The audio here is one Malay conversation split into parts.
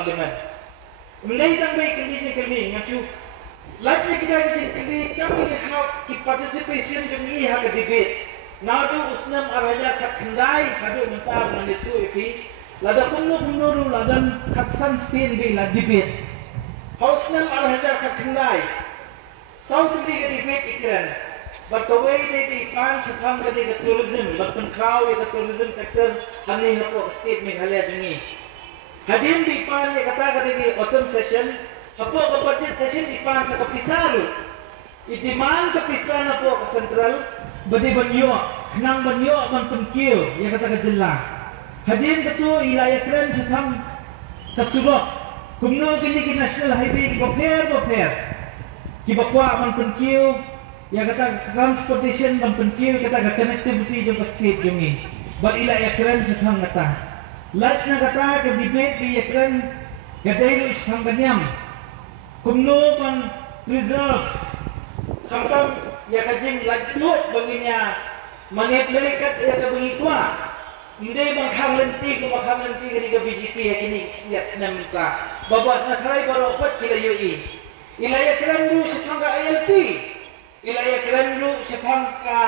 parlimen. Mulai tang baik kali ngacu. Lagi kita kali kami hak ki participation juni hak debate. Nadu usnam araja khandai hadu mentar manitu ipi. Lada kumno ladan katsan sin bi la debate. Usnam araja khandai. South League debate ikran. But the way they plan to come to the tourism, but control the tourism sector, honey hapo state Meghalaya juni. Hadim di plan ni kata di autumn session, hapo ke budget session ipan sa kapisaru. I-demand kapisaran na po ka central, badi banyo, knang banyo man pengkiw, ya kata ka jela. Hadim katu ilayakran sa tham kasulok. Kumno gini ki national highway boper. Ki bakwa man pengkiw, ya kata transportation man pengkiw kata connectivity jong state jumi. But ilayakran sa tham kata. Lahat na kata ka debate di yakran gadaylo isang ganyam. Kumno man preserve samtam ya kajing laglut baginya manipulakat ya kabungi kwa. Hindi maghang lenti ka BJP ya kini lihat senam ka. Babas na karay barokot kila UI. Ilayakran lu sa tangga ILP. Ilayakran lu sa tangga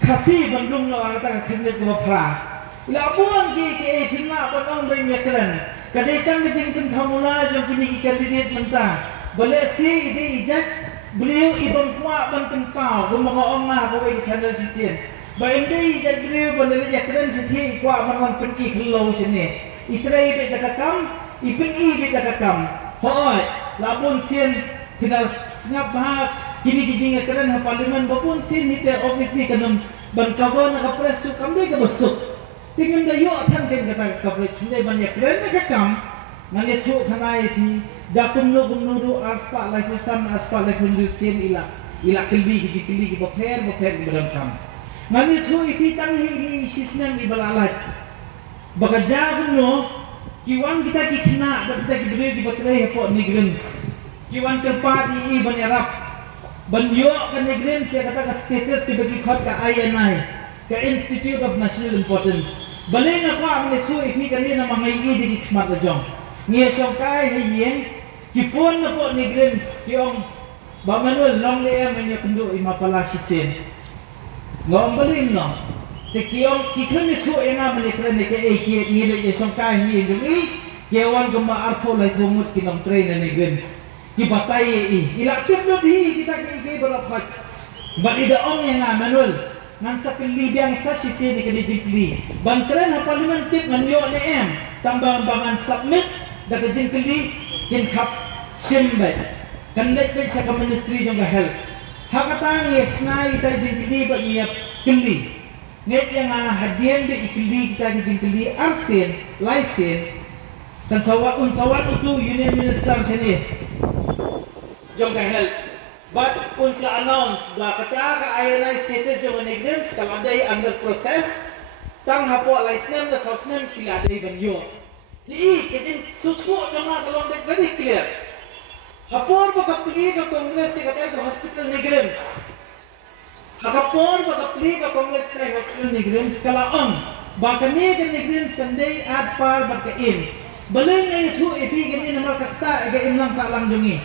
kasi bandung no ang tangga kinit ko pra. Labuan ki pinna batang bay mekran kadai tang jing tin thamula jong kini ki candidate menta bale si ide ijak beliau ibang kwa bang tempau bu mga ongma ko bay channel sisien ba inde ijak beliau bandele yakran sithi kwa man penki khlo sini itrai be jakakam ipin be jakakam hoi labun sien kena sngap ha kini ki jing yakran ha parlimen bapun sien hite office ni kanum ban cover na ka press su kamde ka besuk tingin dayo akan kan kata coverage hindi banyak keren nakakam nanya tu kanai pi dakum no arspa like usan arspa like hundusin ila keli ki boper beram kam nanya tu ipi tang ini sisnan ibalalat baka jagun no kiwan kita ki kena dan kita ki beri ki baterai hapo nigrens kiwan kerpat i banyarap banyo kan nigrens ya kata ka status ki bagi khot ka INI ka Institute of National Importance. Balay na ko ang nesu ipi kani na mga iidi ki smart na jong. Niya siyang kaya hiyeng ki phone na po ni Grims kiyong ba manuel long leya man niya kundo imapala sisin. Ngong balin no. Te kiyong ki kani nesu nga man ikran ni kaya ki nila niya siyang kaya hiyeng jong kiyawan gumaarpo lay kumut kinong train na ni Grims. Ki batay ilaktif no di kita ki balakot. Ba idaong nga manuel ngan sa kilibyang sa sisi ni kadijikli bangkran ha parliament tip ngan yo nem tambang bangan submit da kajingkli kin khap simbe kan let be sa ministry jong ga health hakatang yesnai ta jingkli ba niya kili net yang hadian be ikli kita kajingkli arsen license kan sawat itu union minister sini jong ga health. But unsa announce ba kata ka INI status jong nigrens kaladai under process tang hapo license na sosnem kiladai banyo. Hi kajin sutko jama kalong very clear. Hapor ba kapli ka congress si kata ka hospital nigrens. Hakapor ba kapli ka congress ka hospital nigrens kalaon ba kani ka nigrens kandai ad par ba ka IMS. Balay na ito ipi gani namal kakta ga imlang sa lang jongi.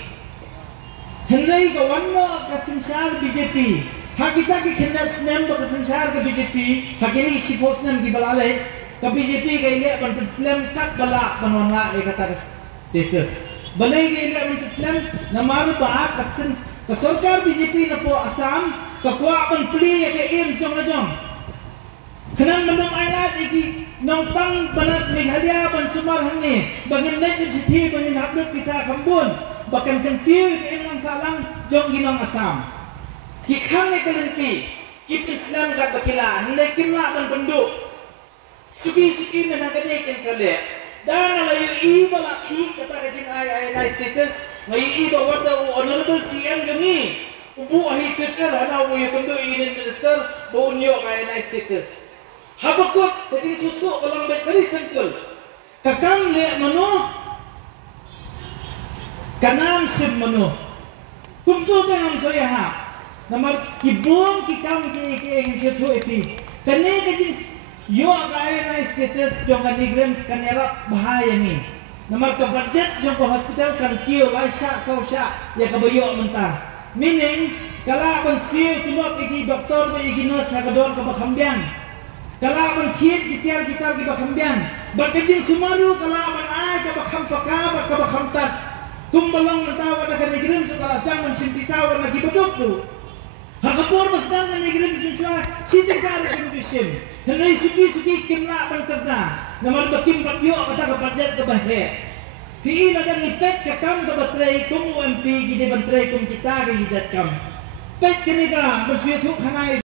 Henry kawan mo kasensyal BJP. Hakita ki kenal senem ba kasensyal ke BJP. Hakini isi post nem ki balale ke BJP ke ile ban Islam kat bala banona kata status. Balai ke ile ban Islam namaru ba kasen ke sarkar BJP na po Assam ke kwa ban pli ke im jong na jong. Kenang menung ayat iki nong pang banat Meghalaya ban Sumar hangni bangin net sithi bangin habduk kisah kambun. Bahkan kentiu ke imam salang jong ginong Assam. Kikang ne kelenti, kip Islam kat bakila, hendak kimla ban penduk. Suki menagade ken sale. Dan alayu i balaki kata kajin ai status, ngai i bawada honorable CM jemi. Ubu ahi kekel hana wo penduk union minister bonyo ai status. Habakut kajin sutku kalau very simple. Kakang le mano kanam sim mano kumtu tang so ya ha namar kibong kikam ki setu epi kane kajin yo gaya na status jong kanigrams kanera bahaya ni Namar ka budget jong ko hospital kan kio lai sya sau sya ya ka bayo mentah. Meaning kala ban siu tunok igi doktor ba igi nurse ha ka don ka bakhambian. Kala ban thiet gitar ki bakhambian. Barkajin sumaru kala ban ai ka bakham paka ba ka bakham tat. Kumbalong mentah wada ka negrim su kala sang man sintisaw na gibodok tu. Hakapur masdan na negrim su chua sitin ka ra kim jusim. Hanai suki kimla ban karna. Namar bakim kapyo kata ka budget ka bahe. Pi na dan ipet ka kam ka batray kum UMP gidi batray kum kita ka gidat kam. Pet kini ka bersuatu khanai